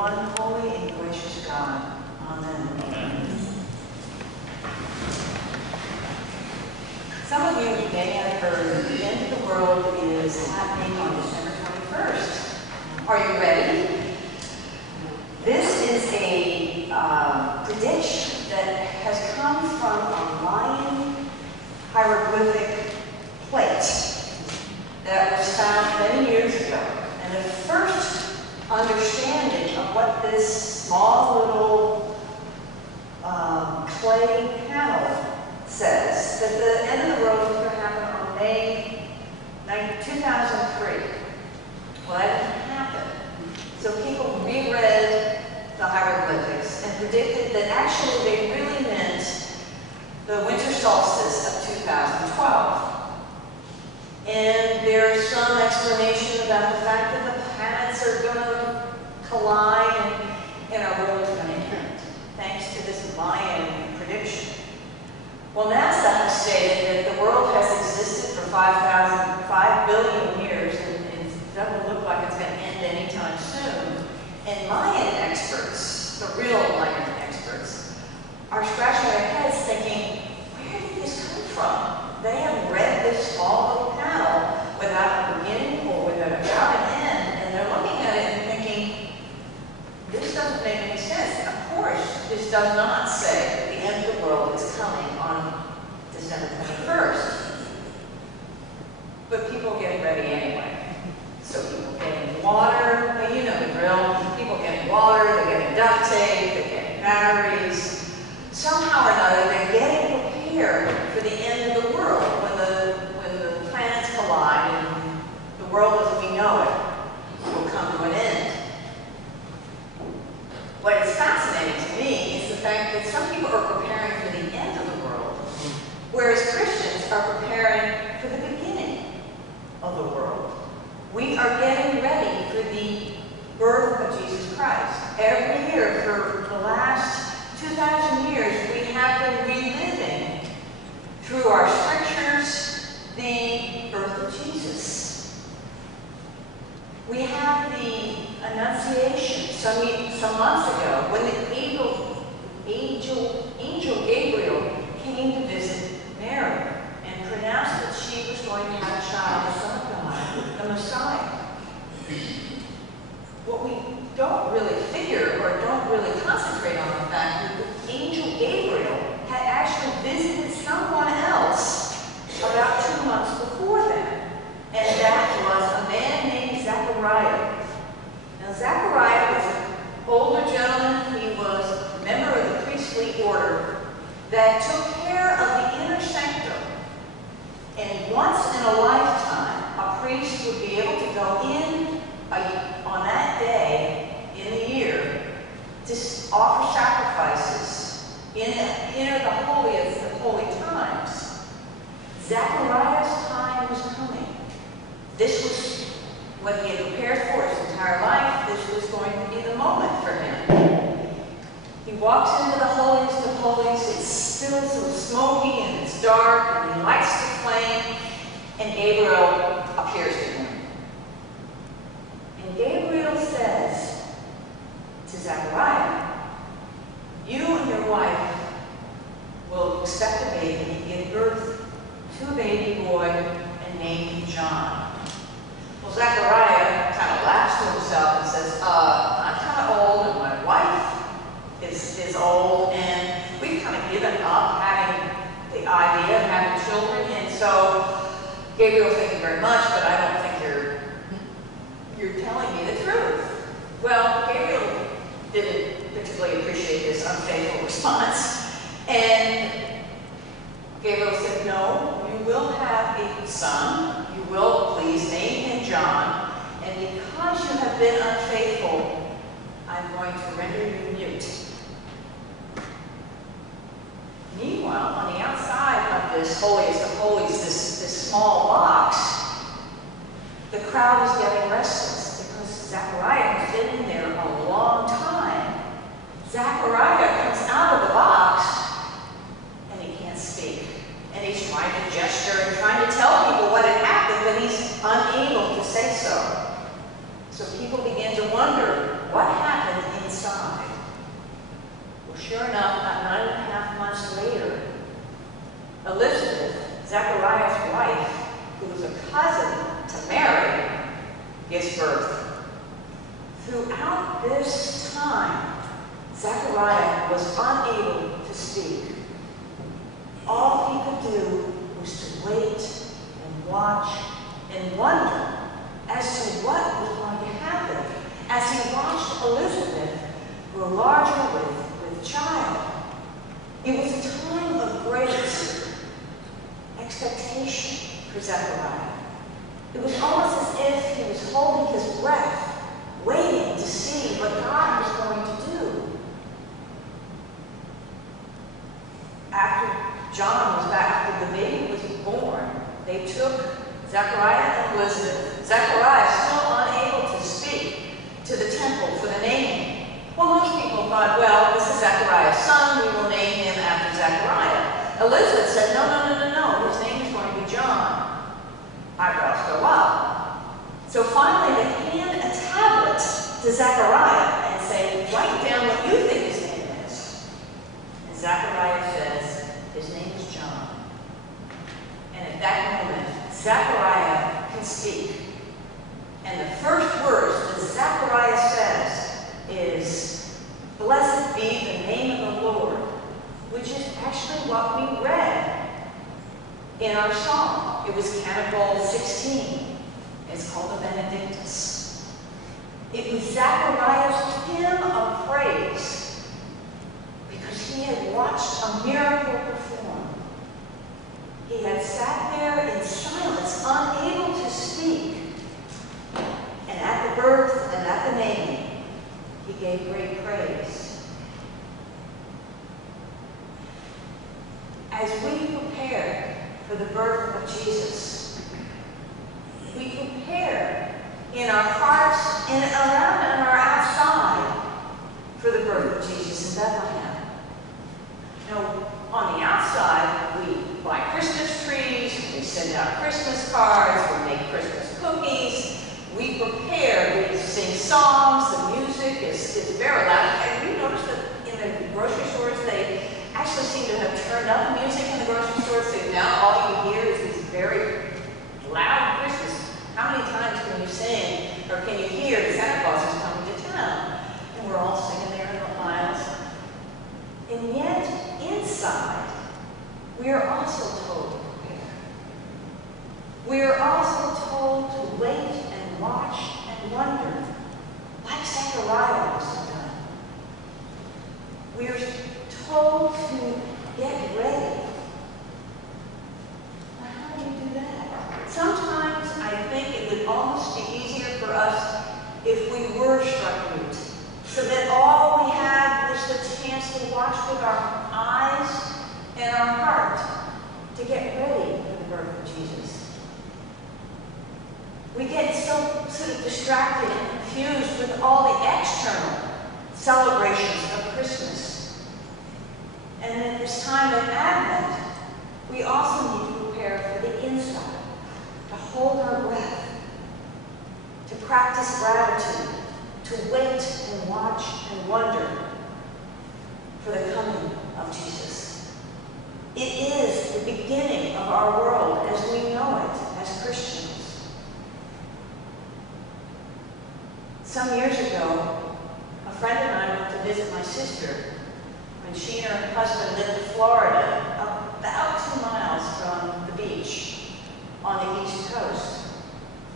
one holy and gracious God. Amen. Some of you may have heard that the end of the world is happening on December 21st. Are you ready? This is a prediction that has come from a Mayan hieroglyphic plate that was found many years ago. And the first understanding of what this small little clay panel says, that the end of the world is going to happen on May 2003. Well, that didn't happen. So people reread the hieroglyphics and predicted that actually they really meant the winter solstice of 2012. And there's some explanation about the fact that the planets are going to collide and our world is going to end, thanks to this Mayan prediction. Well, NASA has stated that the world has existed for 5 billion years and it doesn't look like it's going to end anytime soon. And Mayan experts, the real Mayan experts, are scratching their heads thinking, where did this come from? They have read this small little panel without a beginning or without an end, and they're looking at it and thinking, this doesn't make any sense. Of course, this does not say that the end of the world is coming on December 21st. But people are getting ready anyway. So people getting water, well, you know the drill. People getting water, they're getting duct tape, they're getting batteries. Somehow or another, they're getting prepared for the end of the world when the planets collide and the world as we know it will come to an end. What is fascinating to me is the fact that some people are preparing for the end of the world, whereas Christians are preparing for the beginning of the world. We are getting ready for the birth of Jesus Christ. Every year for the last 2,000 years, we have been reliving through our scriptures the birth of Jesus. We have the Annunciation some months ago when the angel Gabriel came to visit Mary and pronounced that she was going to have a child, the Son of God, the Messiah. What we don't really figure or don't really concentrate on the fact that the angel Gabriel had actually visited someone else about 2 months before that, and that was a man named Zechariah. Now, Zechariah was an older gentleman. He was a member of the priestly order that took care of the inner sanctum. And once in a lifetime, a priest would be able to go in on that day in the year to offer sacrifices enter the holiest of holy times. Zechariah's time was coming. This was what he had prepared for his entire life. This was going to be the moment for him. He walks into the holiest of holies. It's still so smoky and it's dark, and he lights the flame, and Gabriel appears to him. And Gabriel says to Zechariah, you and your wife will expect a baby and give birth to a baby boy and name him John. Well, Zechariah kind of laughs to himself and says, I'm kind of old and my wife is old, and we've kind of given up having the idea of having children, and so Gabriel, thank you very much, but I don't think you're telling me the truth. Well, Gabriel didn't particularly appreciate this unfaithful response, and Gabriel said, no, you will have a son. You will please name him John, and because you have been unfaithful, I'm going to render you mute. Meanwhile, on the outside of this holiest of holies, this small box, the crowd is getting restless because Zechariah has been in there a long time. Zechariah comes out of the box and he can't speak. And he's trying to gesture and trying to tell people what had happened, but he's unable to say so. So people begin to wonder what happened Sure enough, about 9.5 months later, Elizabeth, Zechariah's wife, who was a cousin to Mary, gives birth. Throughout this time, Zechariah was unable to speak. All he could do was to wait and watch and wonder as to what was going to happen as he watched Elizabeth grow larger with child. It was a time of great expectation for Zechariah. It was almost as if he was holding his breath, waiting to see what God was going to do. After the baby was born, they took Zechariah and Elizabeth, Zechariah still unable to speak, to the temple for the naming. Well, most people thought, well, this is Zechariah's son, we will name him after Zechariah. Elizabeth said, no, his name is going to be John. Eyebrows go up. So finally they hand a tablet to Zechariah and say, write down what you think his name is. And Zechariah says, his name is John. And at that moment, Zechariah can speak. And the first words that Zechariah says is, blessed be the name of the Lord, which is actually what we read in our psalm. It was Canticle 16. It's called the Benedictus. It was Zechariah's hymn of praise because he had watched a miracle perform. He had sat there in silence, unable to speak. And at the birth and at the naming, he gave great praise. As we prepare for the birth of Jesus, we prepare in our hearts and around and our outside for the birth of Jesus in Bethlehem. Now, on the outside, we buy Christmas trees, we send out Christmas cards, we make Christmas cookies, we prepare, we sing songs, the music is very loud. And we noticed that in the grocery stores, they actually seem to have turned up the music in the grocery stores, so now all you hear is these very loud Christmas. How many times can you sing, or can you hear that Santa Claus is coming to town? And we're all singing there in the aisles. And yet, inside, we are also told to prepare. We are also told to wait and watch and wonder, like Zechariah was done. We are told to get ready. Now, how do you do that? Sometimes I think it would almost be easier for us if we were struck mute, so that all we had was the chance to watch with our eyes and our heart to get ready for the birth of Jesus. We get so sort of distracted and confused with all the external celebrations of Christmas. And at this time of Advent, we also need to prepare for the inside, to hold our breath, to practice gratitude, to wait and watch and wonder for the coming of Jesus. It is the beginning of our world as we know it as Christians. Some years ago, a friend and I went to visit my sister when she and her husband lived in Florida, about 2 miles from the beach on the East Coast.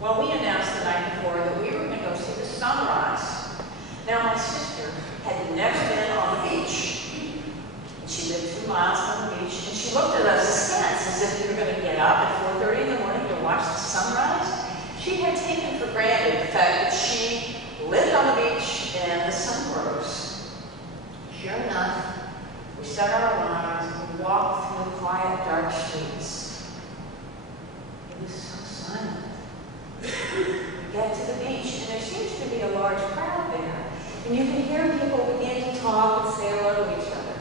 Well, we announced the night before that we were going to go see the sunrise. Now, my sister had never been on the beach. And she lived 2 miles from the beach, and she looked at us askance as if we were going to get up at 4:30 in the morning to watch the sunrise. She had taken for granted the fact that she lived on the beach and the sun rose. Sure enough, we set our alarms and we walked through the quiet, dark streets. It was so silent. We get to the beach, and there seems to be a large crowd there. And you can hear people begin to talk and say hello to each other.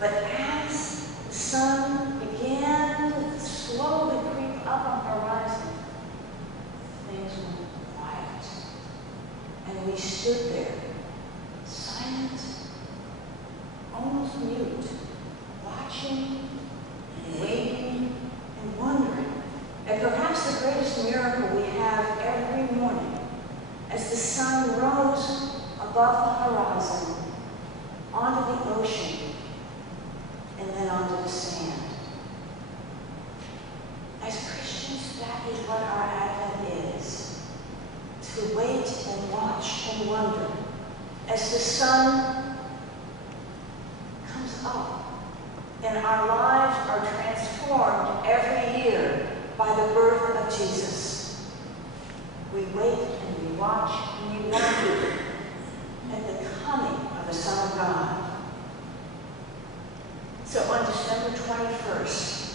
But as the sun began to slowly creep up on the horizon, things went quiet. And we stood there, silent, almost the greatest miracle we have every morning as the sun rose above the horizon, onto the ocean, and then onto the sand. As Christians, that is what our Advent is. To wait and watch and wonder as the sun comes up and our lives are transformed every year by the birth of Jesus. We wait and we watch and we wonder at the coming of the Son of God. So on December 21st,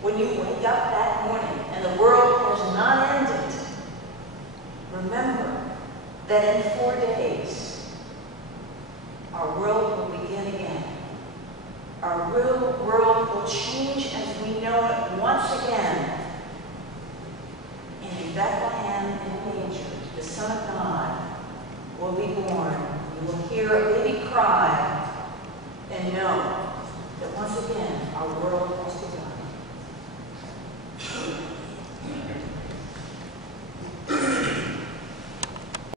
when you wake up that morning and the world has not ended, remember that in 4 days, our world will begin again. Our real world will change as we know it once again. And in Bethlehem in a manger, the Son of God will be born. You will hear a baby cry and know